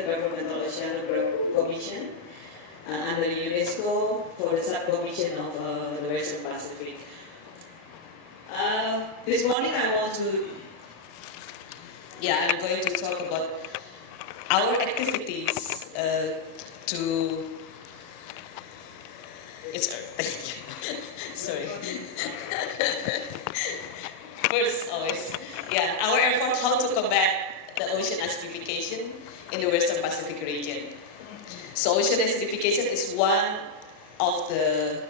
Intergovernmental Oceanographic Commission under UNESCO for the subcommission of the Western Pacific. This morning I'm going to talk about our activities to. Sorry. First, always, our effort how to combat the ocean acidification in the Western Pacific region. So ocean acidification is one of the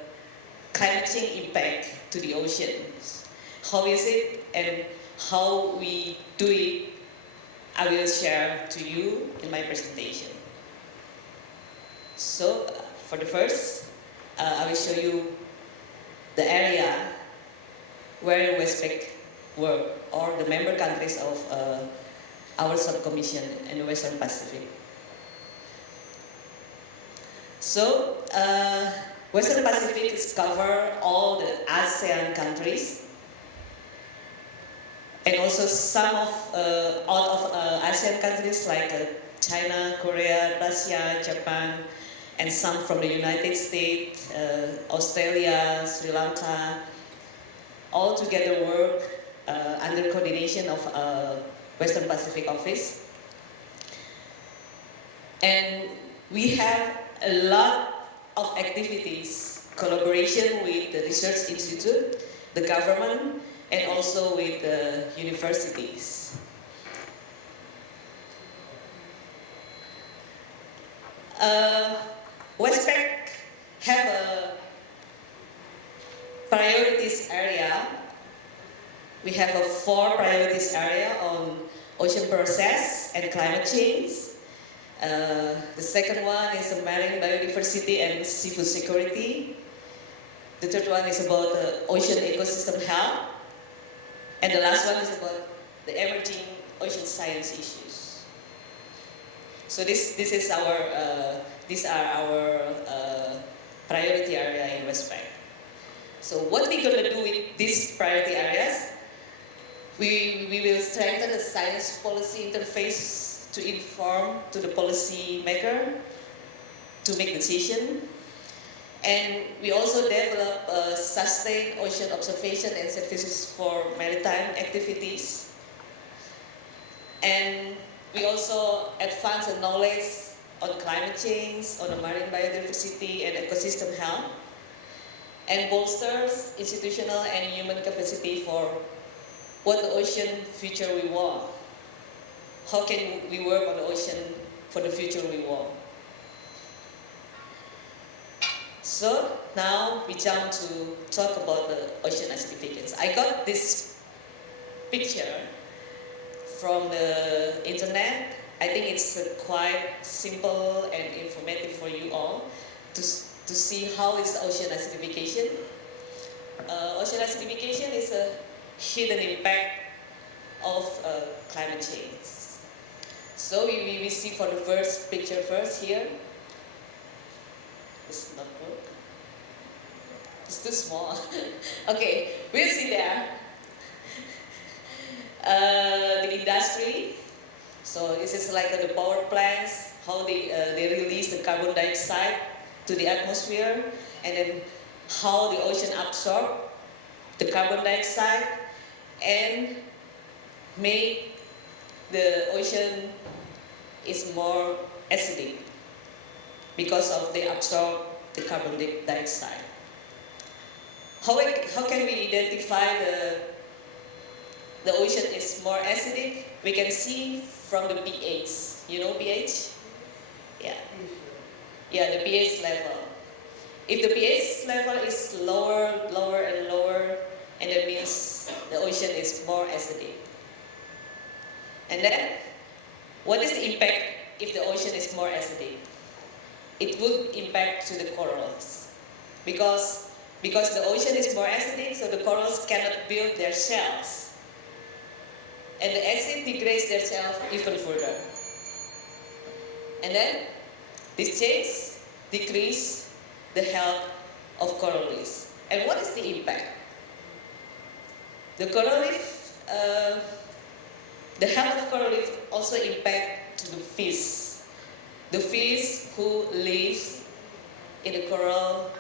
climate change impact to the oceans. How is it and how we do it, I will share to you in my presentation. So for the first, I will show you the area where WESTPAC work, or the member countries of our subcommission in the Western Pacific. So, Western Pacific covers all the ASEAN countries, and also some of all of ASEAN countries like China, Korea, Russia, Japan, and some from the United States, Australia, Sri Lanka, all together work under coordination of Western Pacific Office. And we have a lot of activities, collaboration with the research institute, the government, and also with the universities. WESTPAC have a priorities area. We have a 4 priorities area on ocean process and climate change. The second one is marine biodiversity and seafood security. The third one is about ocean ecosystem health. And the last one is about the emerging ocean science issues. So these are our priority area in WESTPAC. So what we're going to do with these priority areas, we will strengthen the science policy interface to inform to the policy maker to make decision. And we also develop sustained ocean observation and services for maritime activities. And we also advance the knowledge on climate change, on the marine biodiversity and ecosystem health, and bolsters institutional and human capacity for what the ocean future we want. How can we work on the ocean for the future we want? So now we jump to talk about the ocean acidification. I got this picture from the internet. I think it's quite simple and informative for you all to see how is the ocean acidification. Ocean acidification is a hidden impact of climate change. So we see for the first picture first here. It's not work. It's too small. Okay, we'll see there. The industry. So this is like the power plants, how they release the carbon dioxide to the atmosphere, and then how the ocean absorb the carbon dioxide and make the ocean is more acidic because of they absorb the carbon dioxide. How can we identify the ocean is more acidic? We can see from the pH. You know pH? Yeah. Yeah, the pH level. If the pH level is lower, and that means the ocean is more acidic. And then, what is the impact if the ocean is more acidic? It would impact to the corals. Because the ocean is more acidic, so the corals cannot build their shells. And the acid degrades their shells even further. And then, this change decrease the health of coral reefs. And what is the impact? The coral reef, the health of coral reef also impact to the fish. the fish who live in the coral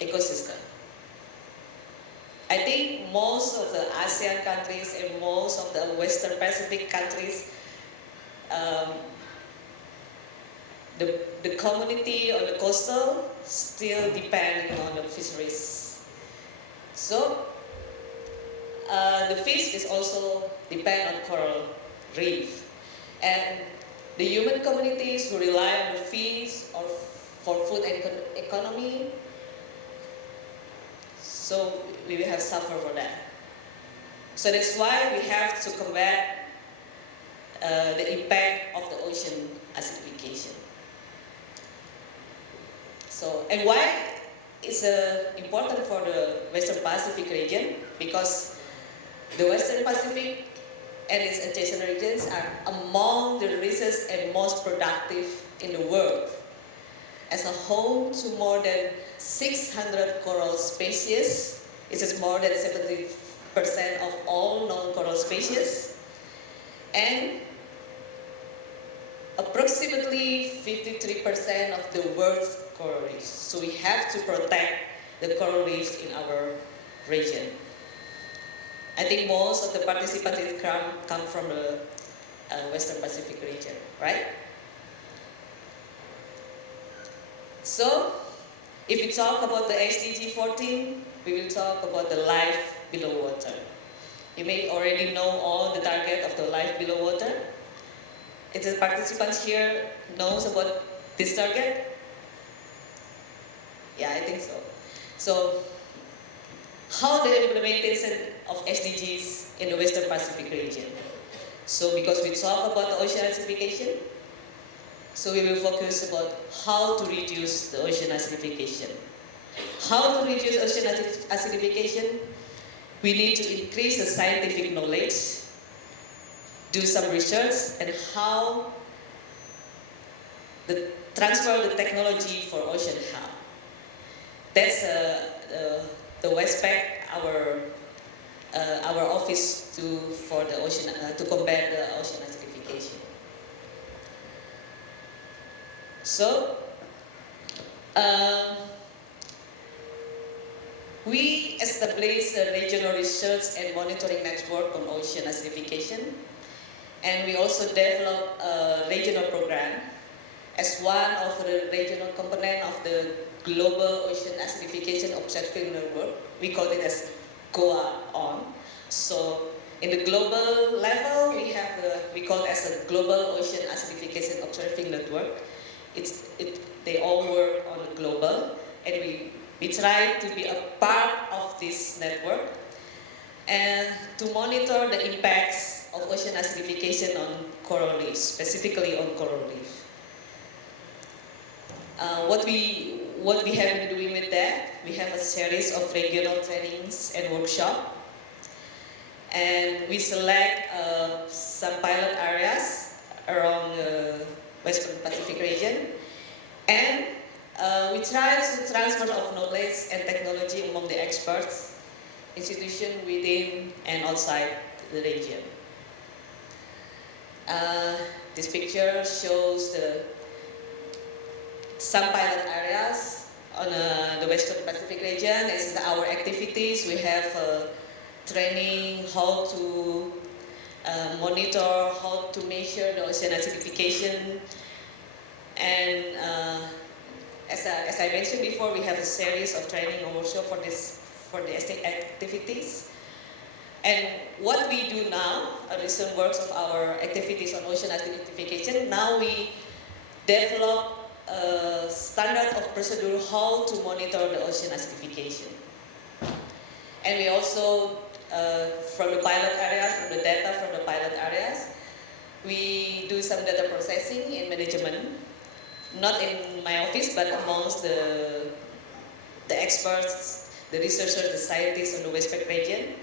ecosystem. I think most of the ASEAN countries and most of the Western Pacific countries, the community on the coastal still depend on the fisheries. So the fish is also depend on coral reef, and the human communities who rely on the fish or for food economy, so we will have suffer for that. So that's why we have to combat the impact of the ocean acidification. So, and why it's important for the Western Pacific region? Because the Western Pacific and its adjacent regions are among the richest and most productive in the world, as a home to more than 600 coral species. It is more than 70% of all known coral species, and approximately 53% of the world's coral reefs. So we have to protect the coral reefs in our region. I think most of the participants come from the Western Pacific region, right? So, if we talk about the SDG 14, we will talk about the life below water. You may already know all the target of the life below water. If the participants here knows about this target? Yeah, I think so. So, how the implementation of SDGs in the Western Pacific region? So, because we talk about the ocean acidification, so we will focus about how to reduce the ocean acidification. How to reduce ocean acidification? We need to increase the scientific knowledge, do some research, and how transfer the technology for ocean health. That's the WESTPAC, our office for the ocean to combat the ocean acidification. So, we established a regional research and monitoring network on ocean acidification, and we also developed a regional program as one of the regional component of the Global Ocean Acidification Observing Network. We call it as GOA-ON. So, in the global level, we call it as a Global Ocean Acidification Observing Network. They all work on the global, and we try to be a part of this network and to monitor the impacts of ocean acidification on coral reefs, specifically on coral reef. What we have been doing with that, we have a series of regional trainings and workshops, and we select some pilot areas around the Western Pacific region, and we try to transfer of knowledge and technology among the experts, institutions within and outside the region. This picture shows some pilot areas on the Western Pacific region. This is our activities. We have training how to monitor, how to measure the ocean acidification, and as I mentioned before, we have a series of training and workshop for the activities. And what we do now, recent works of our activities on ocean acidification, now we develop a standard of procedure how to monitor the ocean acidification. And we also, from the pilot areas, from the data from the pilot areas, we do some data processing and management, not in my office, but amongst the experts, the researchers, the scientists in the WESTPAC region.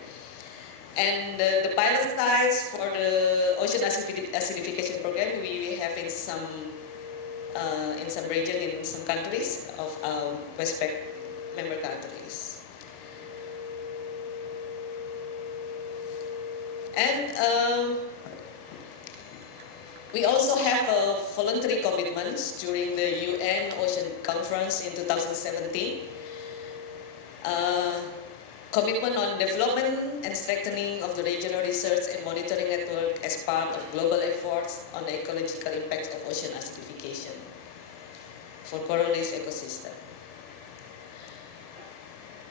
And the pilot sites for the ocean acidification program we have in some region, in some countries of WESTPAC member countries. And We also have a voluntary commitments during the UN Ocean Conference in 2017. Commitment on development and strengthening of the regional research and monitoring network as part of global efforts on the ecological impacts of ocean acidification for coral reef ecosystem.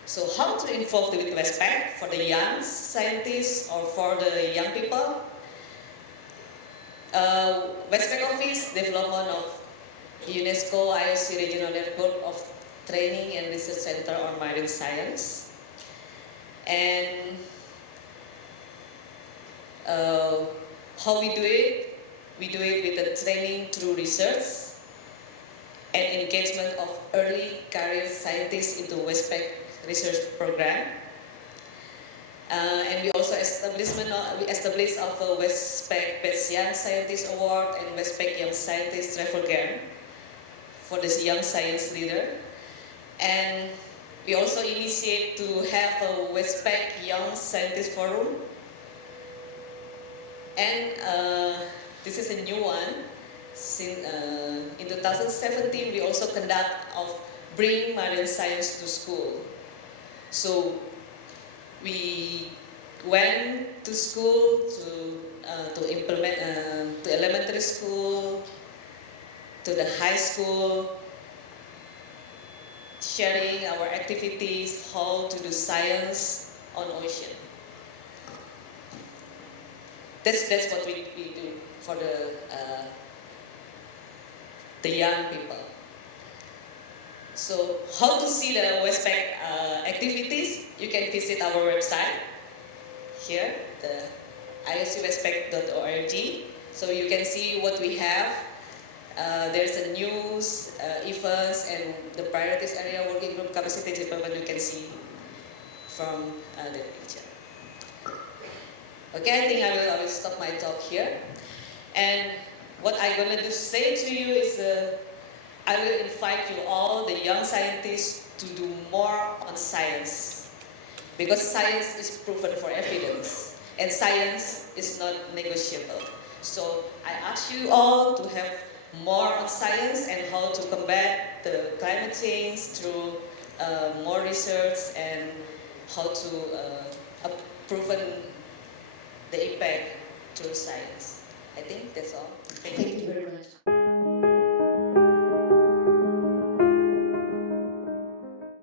So how to involve the WESTPAC for the young scientists or for the young people? WESTPAC Office development of UNESCO IOC Regional Network of Training and Research Center on Marine Science. And how we do it? We do it with the training through research and engagement of early career scientists into WESTPAC research program. And we also established a WESTPAC Best Young Scientist Award and WESTPAC Young Scientist Travel Grant for this young science leader. And we also initiate to have a WESTPAC Young Scientist Forum. And this is a new one. In 2017, we also conduct of Bring Marine Science to School. So we went to school to implement to elementary school, to the high school, sharing our activities, how to do science on ocean. That's what we do for the young people. So how to see the WESTPAC activities? You can visit our website here, the iocwestpac.org. So you can see what we have. There's a news, events, and the priorities area working group capacity development you can see from the picture. Okay, I think I will stop my talk here. And what I'm going to say to you is I will invite you all, the young scientists, to do more on science. Because science is proven for evidence. And science is not negotiable. So I ask you all to have more on science and how to combat the climate change through more research and how to proven the impact through science. I think that's all. Thank you very much.